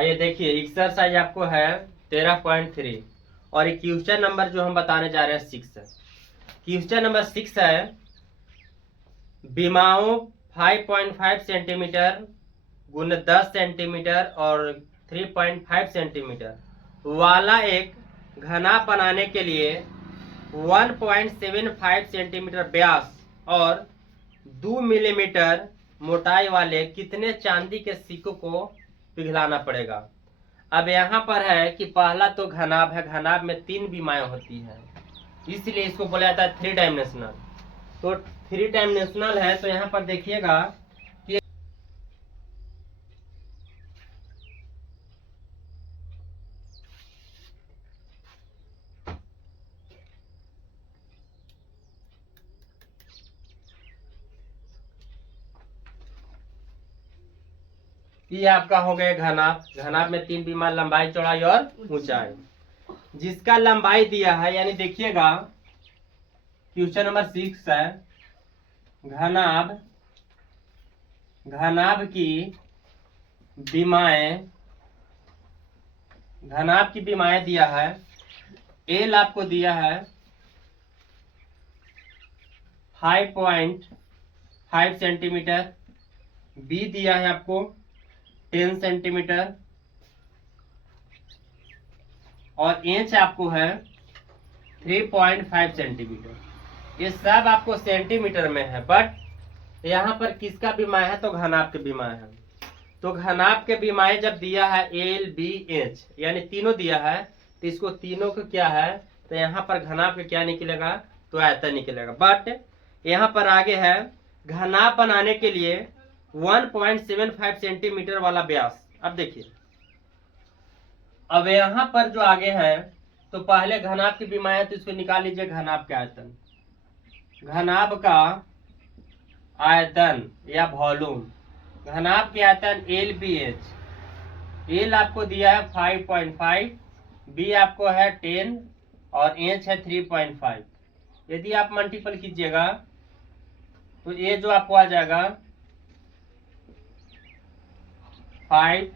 ये देखिए एक्सरसाइज आपको है 13.3 और ये क्वेश्चन नंबर जो हम बताने जा रहे हैं 6 है। क्वेश्चन नंबर 6 है विमाओं 5.5 सेंटीमीटर गुण 10 सेंटीमीटर और 3.5 सेंटीमीटर वाला एक घना बनाने के लिए 1.75 सेंटीमीटर व्यास और 2 मिलीमीटर मोटाई वाले कितने चांदी के सिक्कों को पिघलाना पड़ेगा। अब यहाँ पर है कि पहला तो घनाभ है, घनाभ में 3 विमाएं होती है, इसलिए इसको बोला जाता है 3 डायमेंशनल। तो 3 डायमेंशनल है तो यहाँ पर देखिएगा ये आपका हो गया घनाभ। घनाभ में 3 विमा, लंबाई, चौड़ाई और ऊंचाई। जिसका लंबाई दिया है यानी देखिएगा क्वेश्चन नंबर 6 है घनाभ, घनाभ की विमाएं, घनाभ की विमाएं दिया है। एल आपको दिया है 5.5 सेंटीमीटर, बी दिया है आपको 10 सेंटीमीटर और इंच आपको है 3.5 सेंटीमीटर। ये सब आपको सेंटीमीटर में है, बट यहाँ पर किसका विमाएं है तो घनाभ के विमाएं है। तो घनाभ के विमाएं जब दिया है एल बी एच यानी तीनों दिया है तो इसको तीनों को क्या है तो यहाँ पर घनाभ के क्या निकलेगा तो आयतन निकलेगा। बट यहाँ पर आगे है घनाभ बनाने के लिए 1.75 सेंटीमीटर वाला व्यास। अब देखिए अब यहाँ पर जो आगे है तो पहले घनाभ की विमाएं तो इसको निकाल लीजिए घनाभ का आयतन, घनाभ का आयतन या वॉल्यूम, घनाभ के आयतन एल बी एच। एल आपको दिया है 5.5, बी आपको है 10 और एच है 3.5। यदि आप मल्टीपल कीजिएगा तो ये जो आपको आ जाएगा 5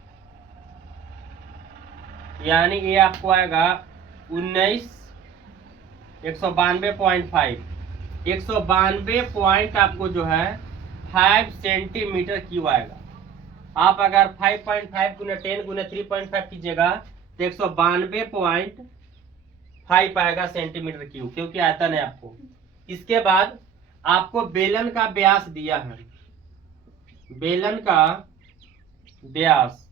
यानी ये आपको आएगा 192.5, 192 पॉइंट आपको जो है 5 सेंटीमीटर क्यूब आएगा। आप अगर 5.5 गुना 10 गुना 3.5 कीजिएगा तो 192.5 आएगा सेंटीमीटर क्यूब, क्योंकि आयतन है आपको। इसके बाद आपको बेलन का व्यास दिया है, बेलन का व्यास,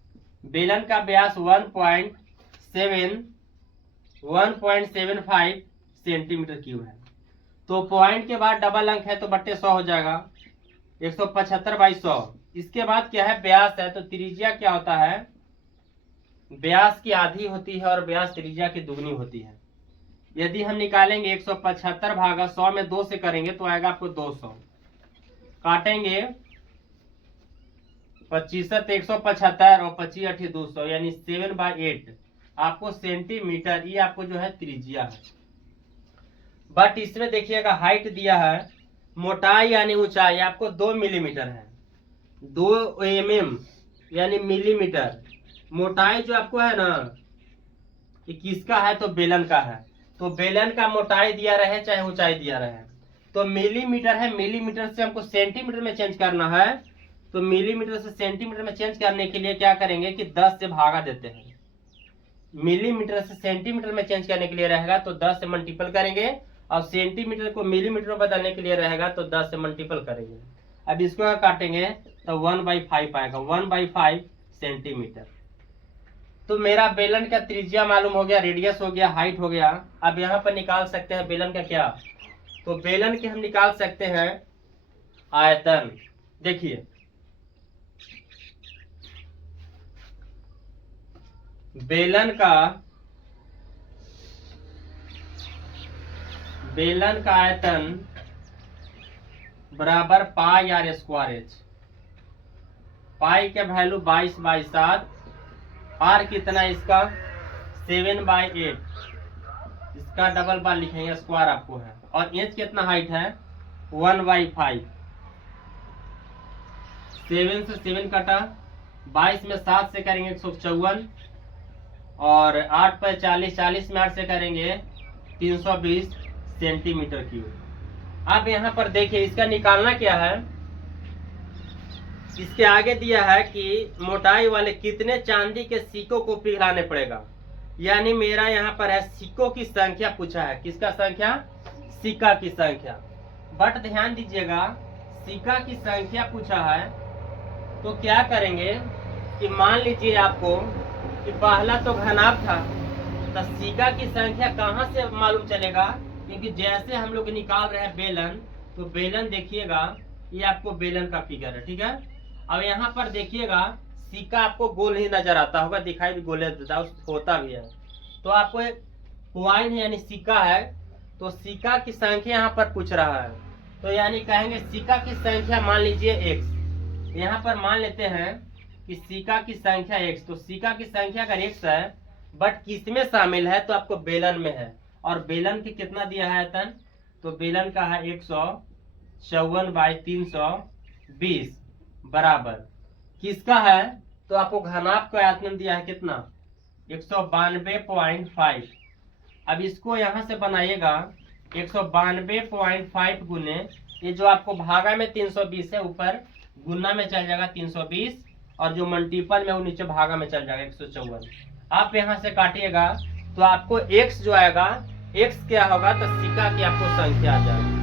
बेलन का व्यास 1.75 सेंटीमीटर क्यूब है। तो पॉइंट के बाद डबल अंक है तो बट्टे 100 हो जाएगा, 175/100। इसके बाद क्या है व्यास है तो त्रिज्या क्या होता है, व्यास की आधी होती है और व्यास त्रिज्या की दुगनी होती है। यदि हम निकालेंगे 175 भागा 100 में 2 से करेंगे तो आएगा आपको 200, काटेंगे 25 175 और 25 8 200 यानी 7/8 आपको सेंटीमीटर, ये आपको जो है त्रिज्या है। बट इसमें देखिएगा हाइट दिया है, मोटाई यानी ऊंचाई आपको 2 मिलीमीटर है, 2 mm यानी मिलीमीटर। मोटाई जो आपको है ना ये किसका है तो बेलन का है। तो बेलन का मोटाई दिया रहे चाहे ऊंचाई दिया रहे तो मिलीमीटर है, मिलीमीटर से हमको सेंटीमीटर में चेंज करना है। तो मिलीमीटर से सेंटीमीटर में चेंज करने के लिए क्या करेंगे कि 10 से भागा देते हैं। मिलीमीटर से सेंटीमीटर में चेंज करने के लिए रहेगा तो 10 से मल्टीपल करेंगे और सेंटीमीटर को मिलीमीटर में बदलने के लिए रहेगा तो 10 से मल्टीपल करेंगे। अब इसको काटेंगे तो 1/5 आएगा, 1/5 सेंटीमीटर। तो मेरा बेलन का त्रिज्या मालूम हो गया, रेडियस हो गया, हाइट हो गया। अब यहाँ पर निकाल सकते हैं बेलन का क्या, तो बेलन के हम निकाल सकते हैं आयतन। देखिए बेलन का आयतन बराबर पाई आर स्क्वायर एच। पाई के वैल्यू 22/7, आर कितना इसका 7/8, इसका डबल बार लिखेंगे स्क्वायर आपको है। और एच कितना हाइट है 1/5, 7 से 7 कटा 22 में 7 से करेंगे 154, और 8 पर 40, 40 में 8 से करेंगे 320 सेंटीमीटर क्यूब। अब यहाँ पर देखिए इसका निकालना क्या है। इसके आगे दिया है कि मोटाई वाले कितने चांदी के सिक्कों को पिघलाने पड़ेगा। यानी मेरा यहाँ पर है सिक्कों की संख्या पूछा है। किसका संख्या? सिक्का की संख्या। बट ध्यान दीजिएगा, सिक्का की संख्या पूछा है तो क्या करेंगे कि मान लीजिए आपको कि पहला तो घनाभ था, तो सिक्का की संख्या कहाँ से मालूम चलेगा? क्योंकि जैसे हम लोग निकाल रहे हैं बेलन, तो बेलन देखिएगा ये आपको बेलन का फिगर है, ठीक है। अब यहाँ पर देखिएगा सिक्का आपको गोल ही नजर आता होगा, दिखाई भी गोले देता होता भी है। तो आपको एक कॉइन यानी सिक्का है, तो सिक्का की संख्या यहाँ पर पूछ रहा है, तो यानी कहेंगे सिक्का की संख्या मान लीजिए x। यहाँ पर मान लेते हैं कि सिक्का की संख्या x, तो सिक्का की संख्या अगर x है बट किस में शामिल है, तो आपको बेलन में है। और बेलन की कितना दिया है आयतन? तो बेलन का है 154/320 बराबर किसका है? तो आपको घनाभ का आयतन दिया है कितना? 192.5। अब इसको यहाँ से बनाइएगा 192.5 गुने ये जो आपको भागा में 320 है, ऊपर गुना में चल जाएगा 320, और जो मल्टीपल में वो नीचे भागा में चल जाएगा 154। आप यहाँ से काटिएगा तो आपको x जो आएगा, x क्या होगा? तो सिक्का की आपको संख्या आ जाएगी।